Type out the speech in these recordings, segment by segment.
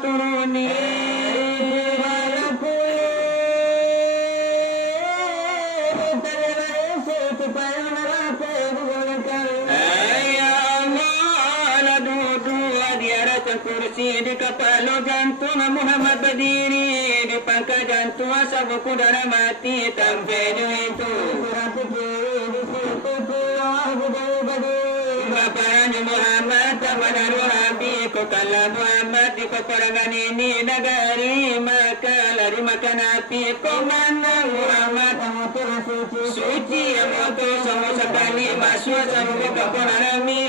turuni kursi di kepala jantung Muhammad Badiri di pangkat jantung asal kudara mati sampai itu Bapak Muhammad Tamanul Habib kala Muhammad di peperangan ini negari maka lari makan api komanda Muhammad suci yang motor sama sekali masuk sama keperangan ini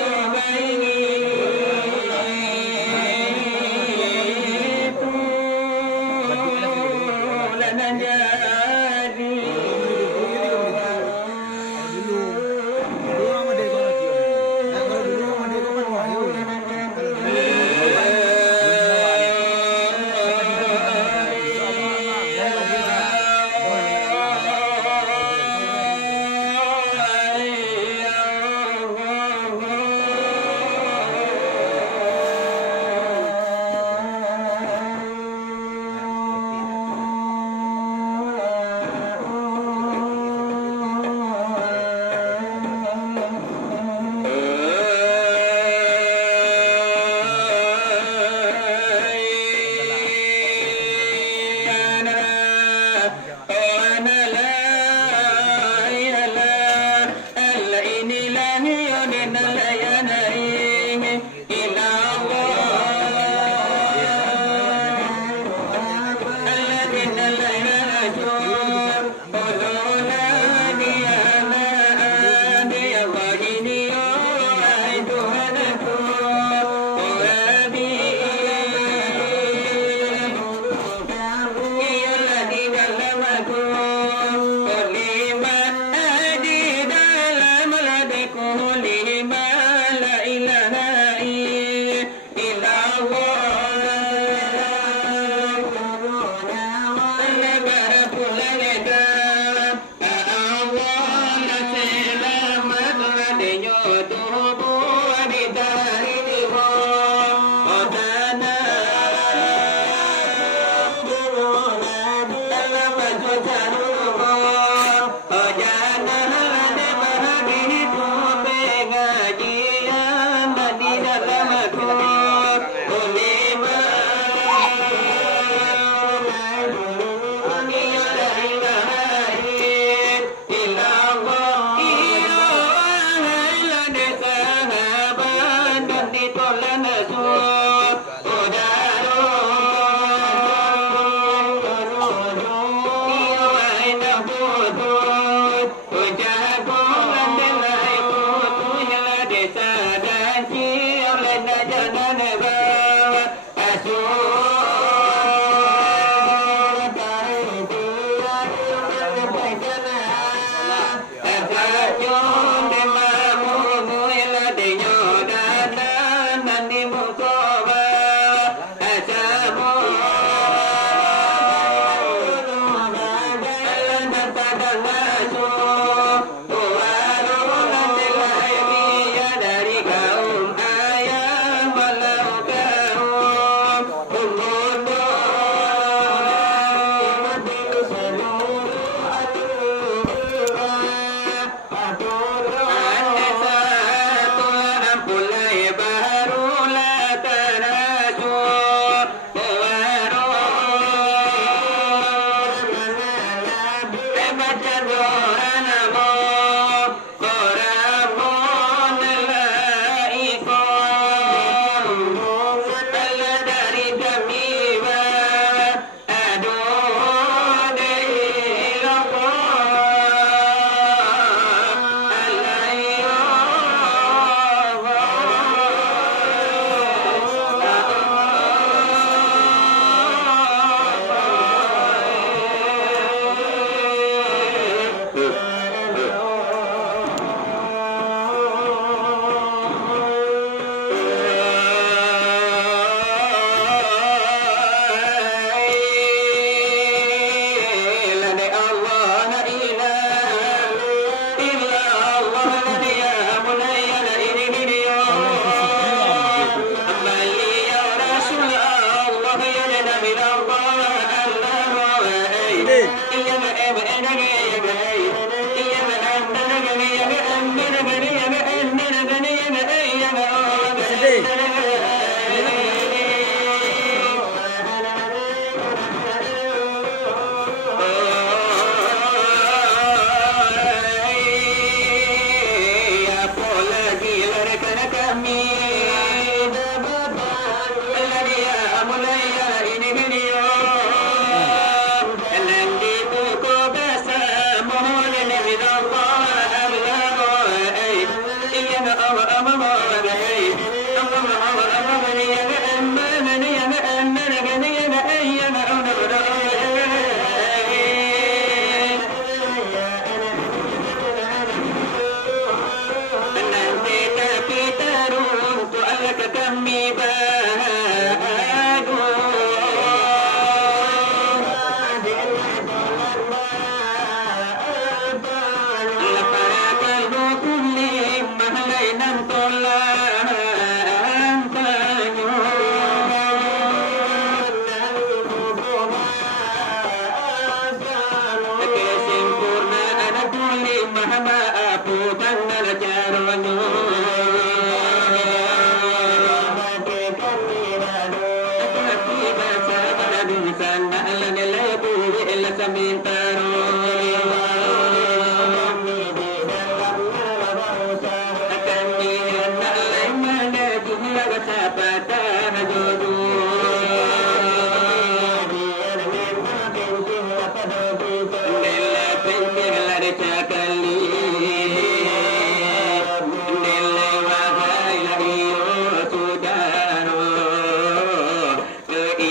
ini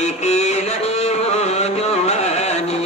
Iki la iyo nyoani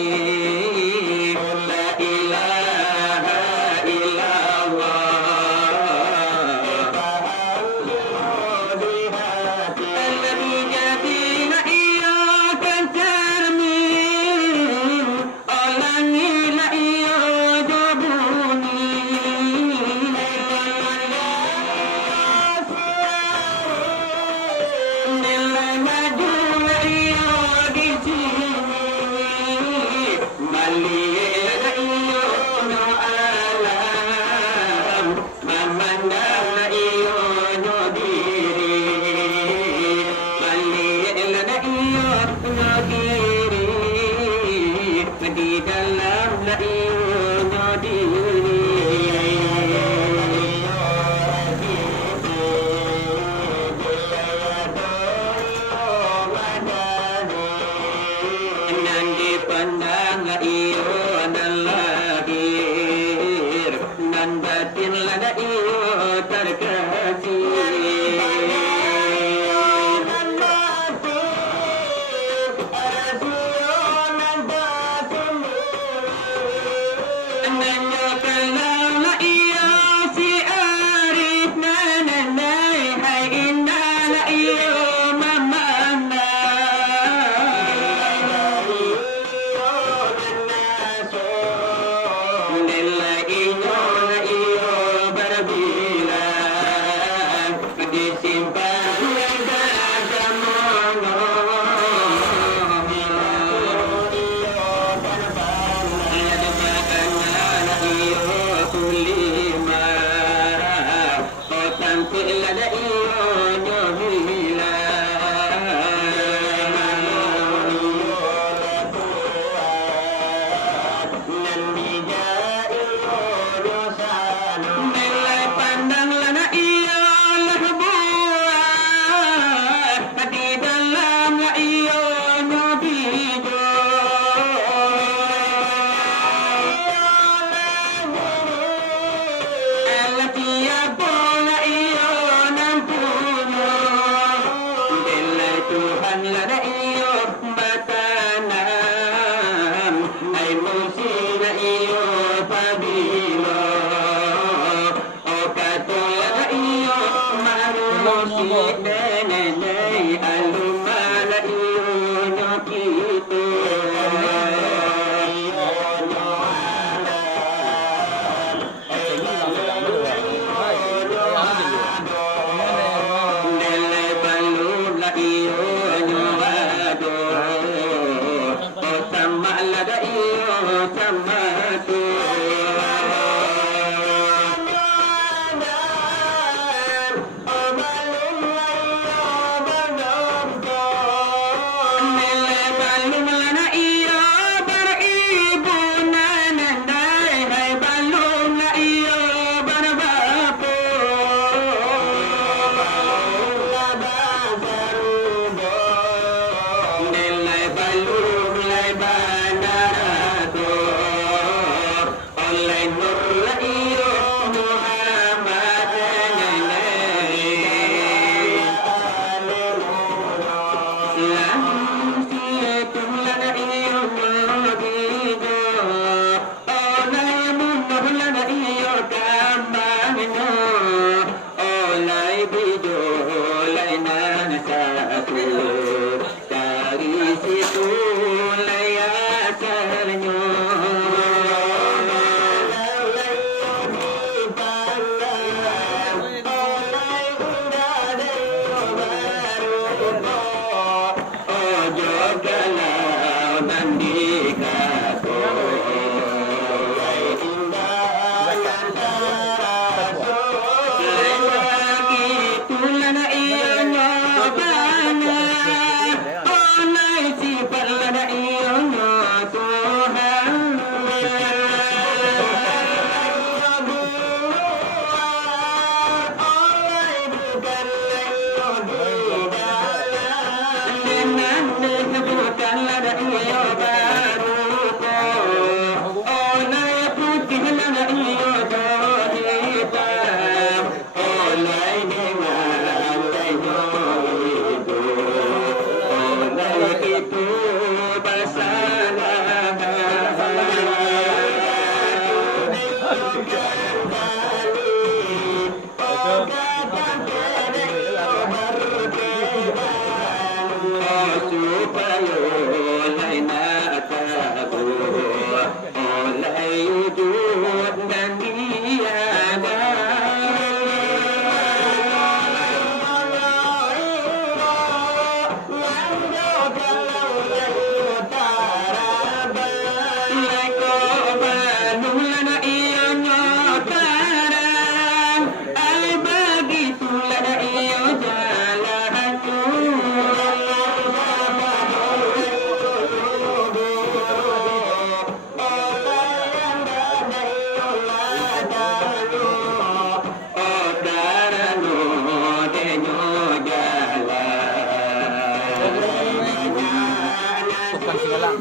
bukan Singalang.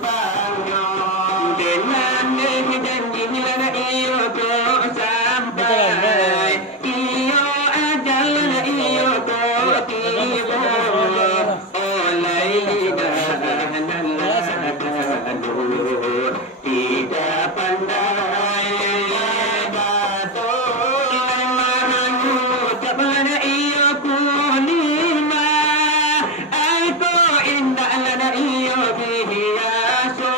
Dengan janji lana iyo ko sampai iyo ajal lana iyo ko tiba oleh tidak pandai batu ilmu ucap lana iyo kulima aku indah lana iyo bihiasu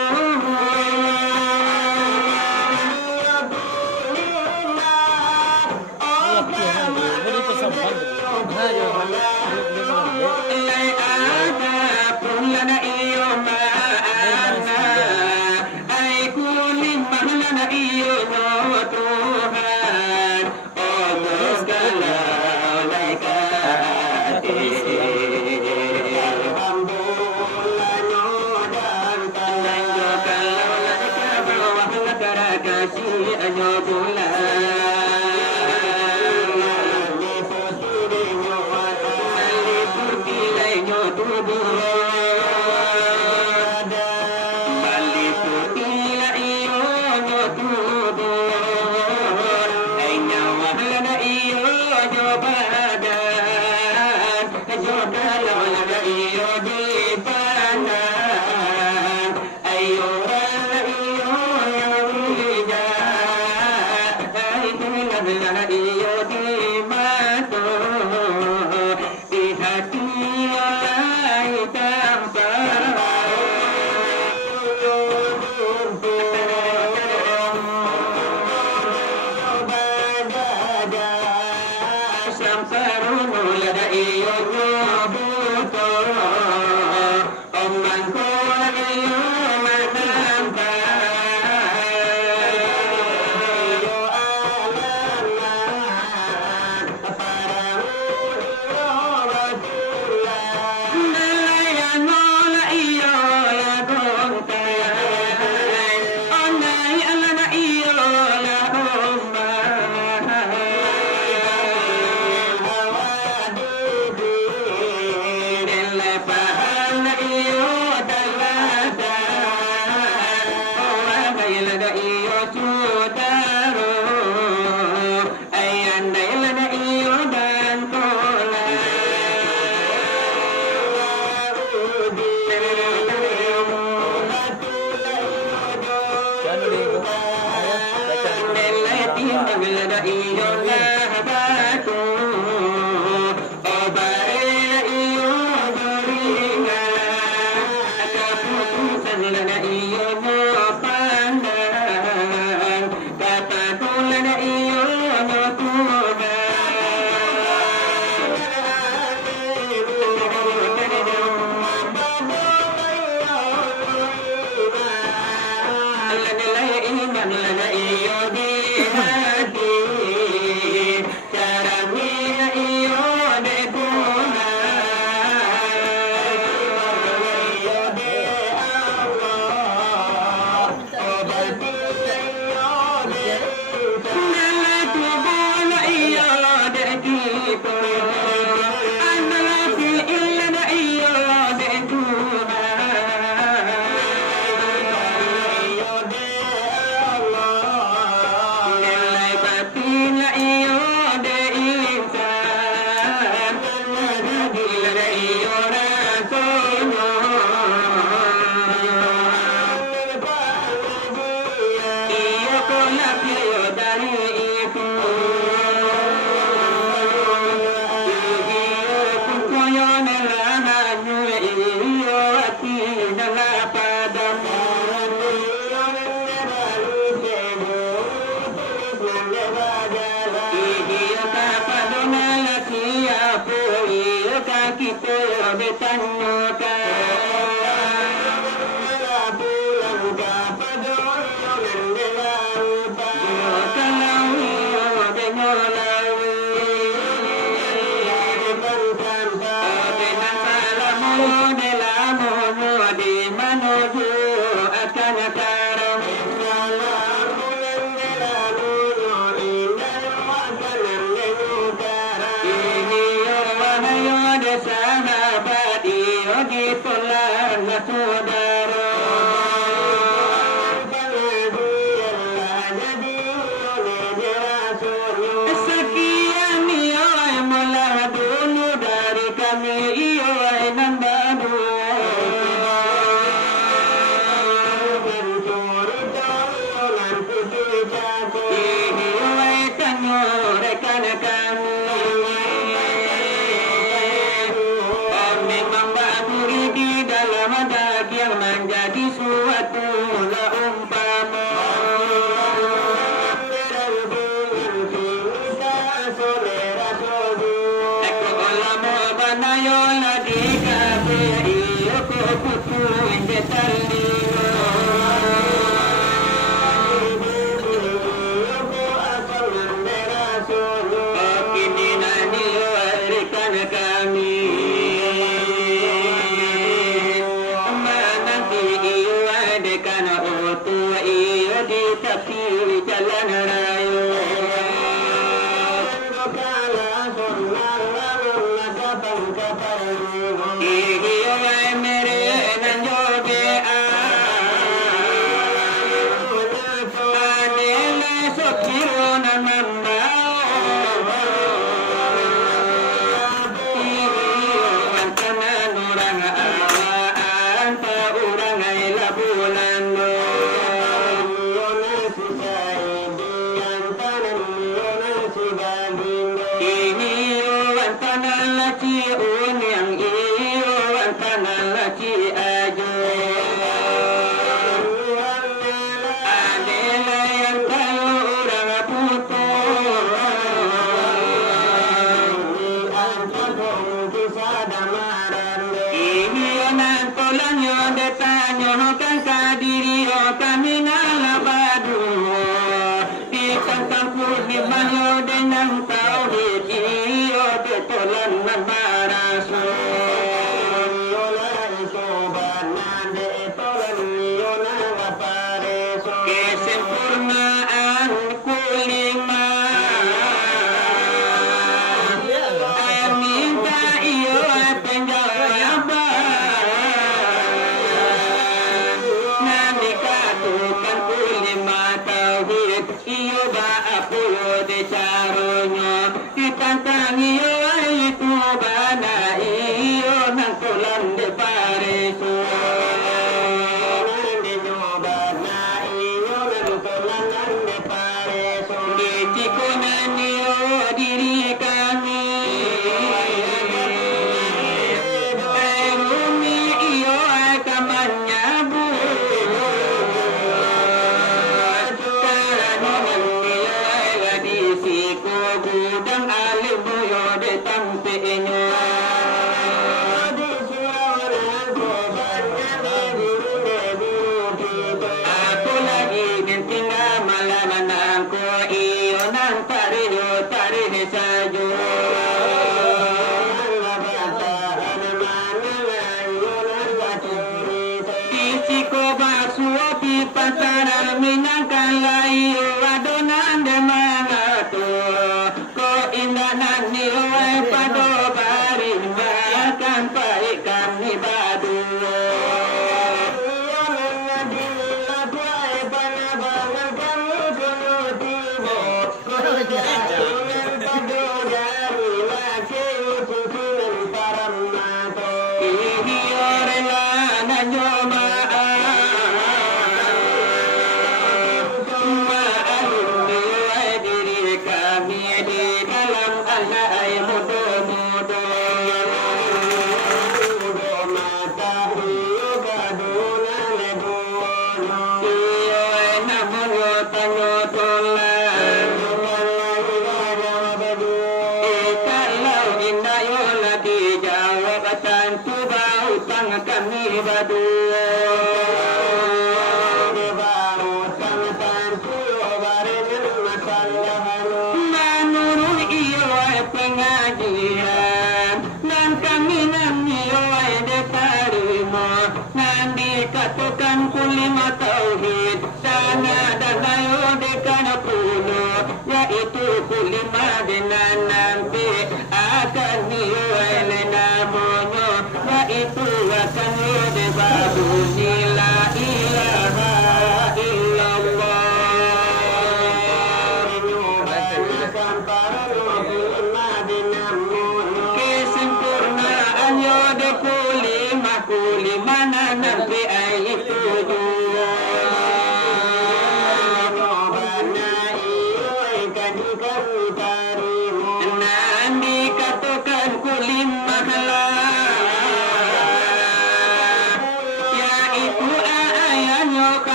Lai ada pun lana iyo maana ai kulimah lana iyo no Tuhan oh segala laikati ambulanyo dan tanyo kalau laika bawah negara kasih anyo bulan sahabat iyo di pelan saudara suatu laumpama eko olamo banayo ladika be iyo ko kutu inde talino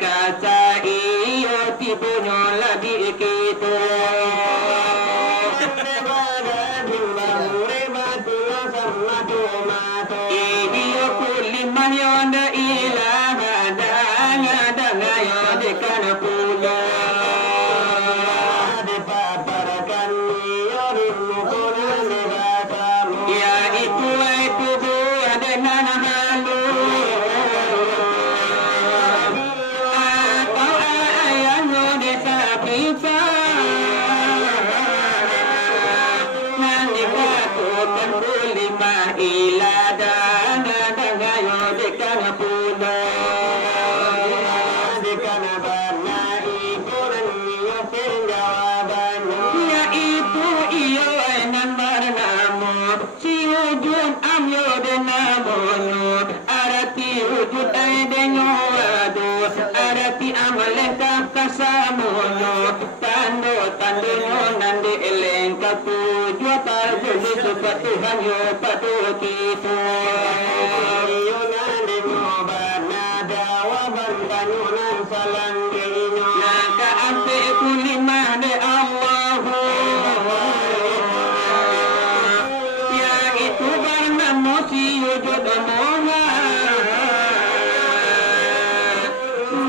kasa iyo tibunyo labi kito. Iyo kulimah yonda ilaha danga danga yonda kana pulo. Ya itu bu ada nana halu. Atau ayah yonda sapipa. Nanti katukan kulimah ilada danga yonda kana pulo. Ya itu iyo nambar namo si wujud amyo de namono arati wujud ay de nyowado arati amale kasamono tando tando nande eleng kapujo tarjuli supatuhan yo patu kito iyo nande ngobana dawa bandanunan salanggino naka ampe kulimah de Allahu ya itu karena mosi wujud moha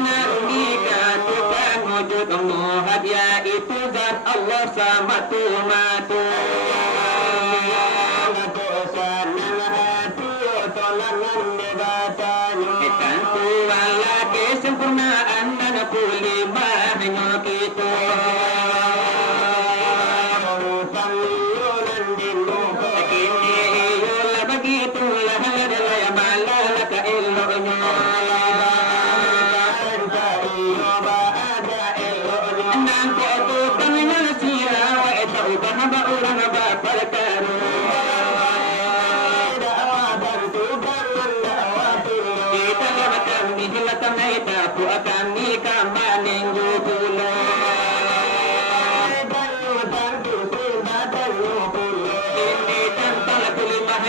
nanti katukan wujud moha ya itu zat Allah sama tumatu Ikanku wala kesempurnaan dan kulimah nyokito Kini yola begitulah adalah yang malala ka ilonyo Nang ko pangnya siya wa ito bahaba urang ba perkara Kita akan dihilatan ita ku akan nikamaning jubulo Ini tentang kulimah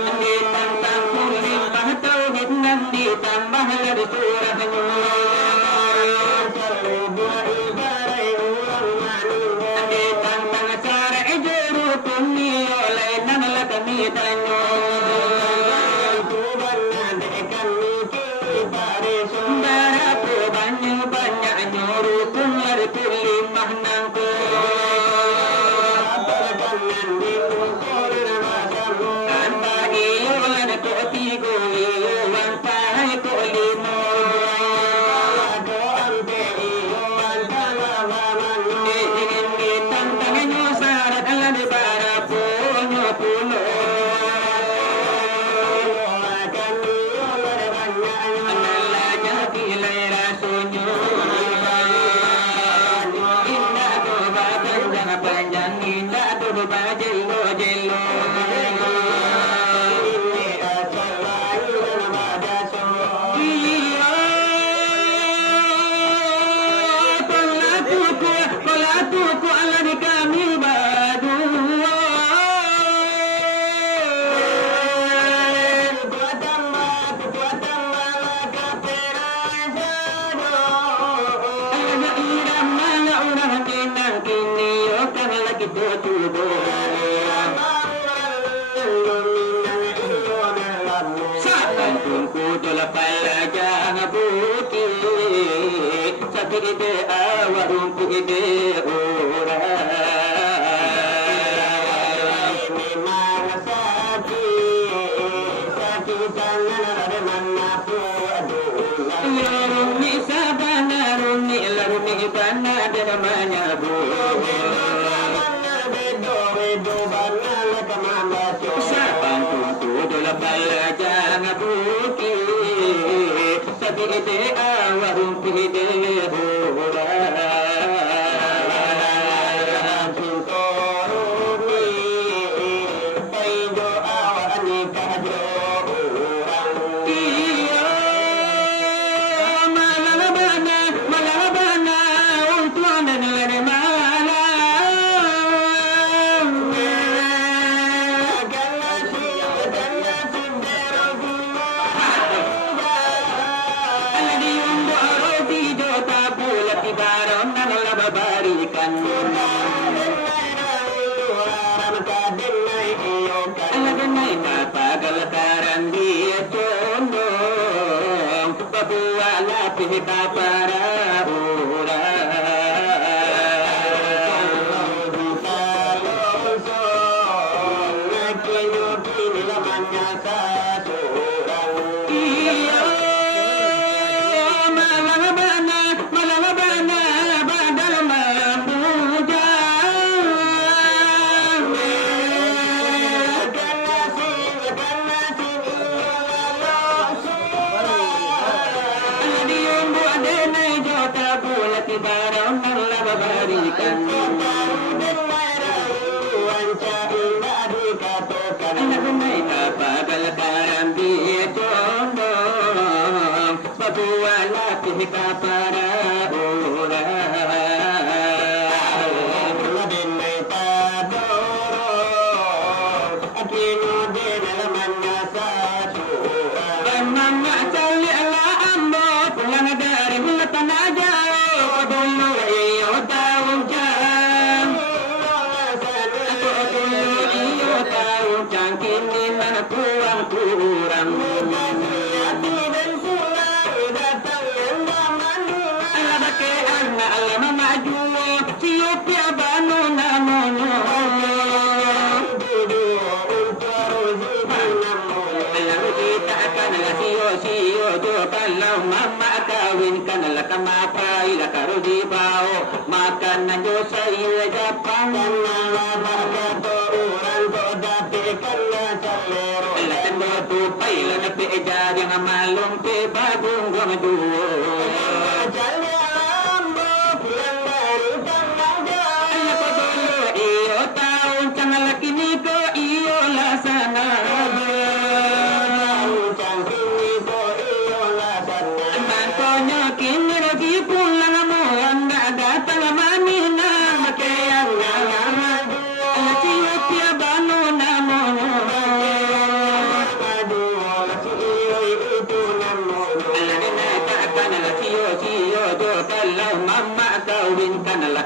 Ini tentang kulimah tauhid nanti tambah dari surah Ini tentang cara ejuru kuni oleh nanala kami tanyo Daraku banyak nyurukun lari kulimah nangku Anta iyo lana ko tigo iyo Wantai ko limo Ini tentang nyo sarat ala di para punyo pulo Anala jati lera sunyo Indah to ba panjang indah to ba jelo jelo Iya Kolatuku ala di kami badu ide awarung ide ora memang sati tangan manapu rumi sabana rumi bana namanya bu sabang tu dola balaja ngabuki sabi ide awarung ide ora pihita para makan nanjo saya Jepang jadi ngamalong te bagong gamaduo iyo taon sang laki niko iyo lasana mantonya kini rogi pulang mo anda datang mamina makayang Ethiopia bano namo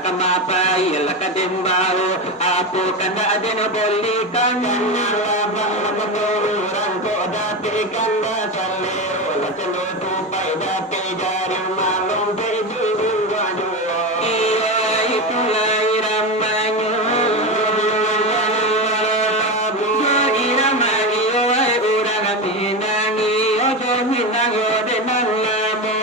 kamapai lakadembao apo kanda adena bolikan orang ko dati kanda salle wala telo tu pai dati jari malong pe jiru wadu iya itulai ramanyo irama iyo ai urang minangi ojo minango denan lamo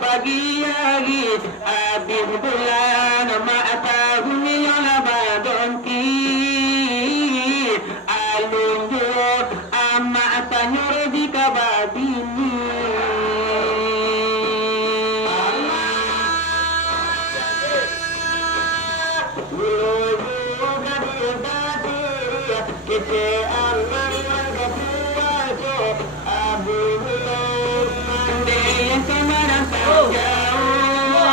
pagi lagi abis bulan mata huni labadon ki alunjo ama tanyoro di kabadini kita aman kepuaso abu bulan yang kemarin jauh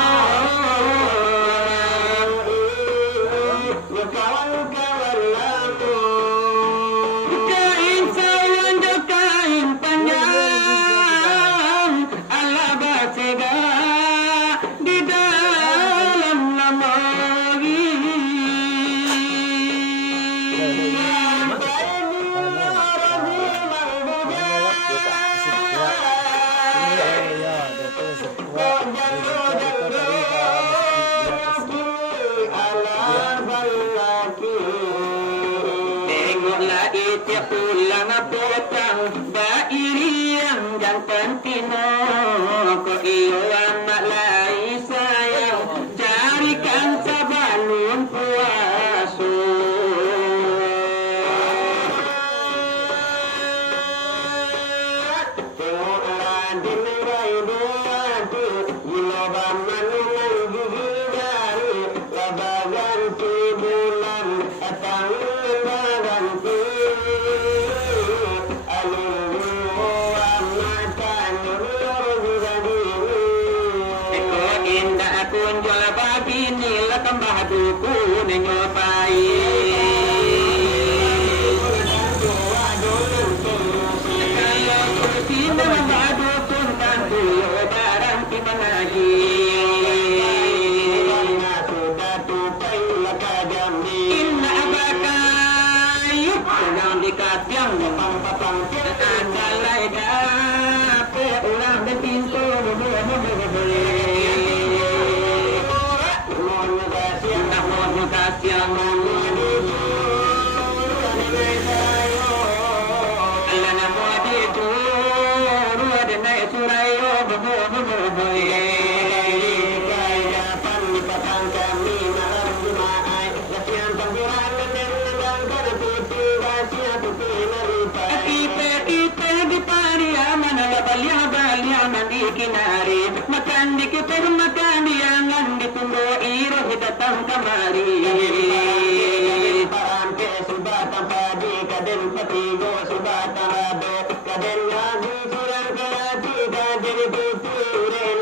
mulai ulang potang dairi yang pentino ko iyo ang malay sayang jarikan sa balon puaso Tuhan dinilai duatu Iloba manungan gigigari Labagan si bulan Atang labagan si Aluluwa matan Nulur gigadini Eko indah kunjol babini Latambah duku nenyopai kinari makan di kita makan diangan ditunggu iro datang kemari parampe sudah tanpa di kaden petigo sudah tarado kaden lagi surang kelati kaden puturen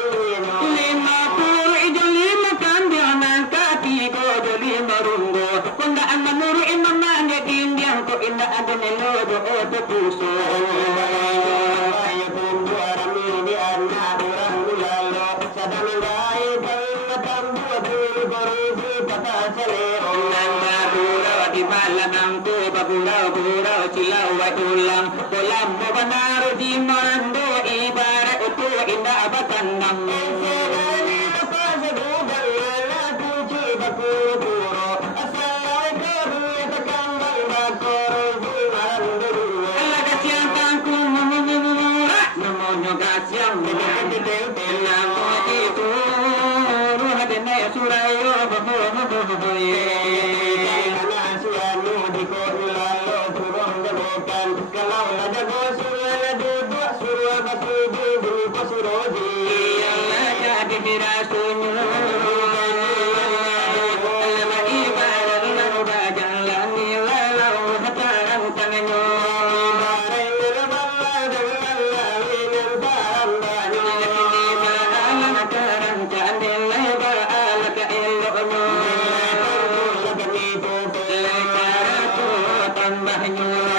50 ijo 5 kan diangan kaki go joli marungo kondaan manuru imamang indiang ko inda ada nelodo oto puso Burau cilau wa ulang kolam benar di mando ibarat itu indah batangam segala apa sedudan laku cibaku puro assalamualaikum takambal bakor mando Allah kasihan tangku murah namonyo kasihan bedel telang itu ruh dene surayo kalau ada surah duduk surah basudu berupa suroji yang jadi mirasunyu lama ibadah lalu jalan lalau hataran tanganyo bareng berbala dengan lain yang tambahnya alam hataran candil lebar ala ke eloknya lekaratu tambahnya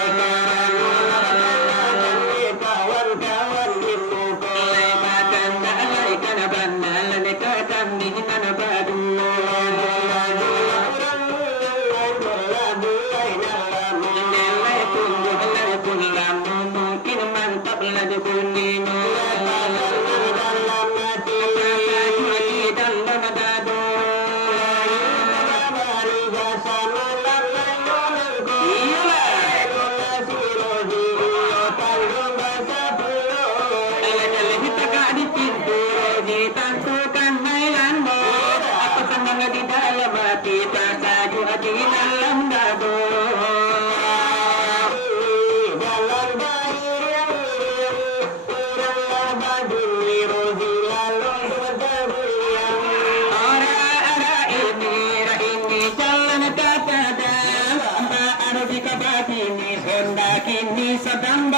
Kini sedang